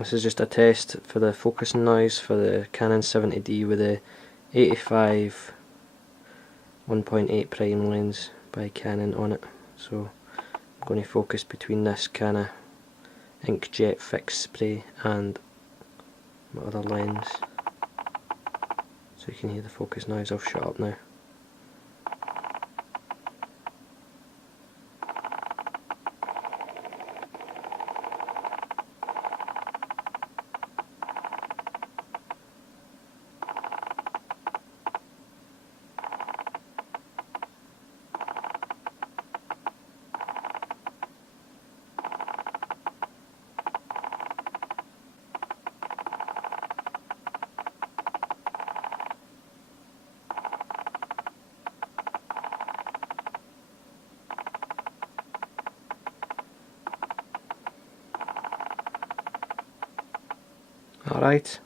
This is just a test for the focusing noise for the Canon 70D with the 85 1.8 prime lens by Canon on it. So I'm going to focus between this kind of inkjet fix spray and my other lens. So you can hear the focus noise. I'll shut up now. Alright.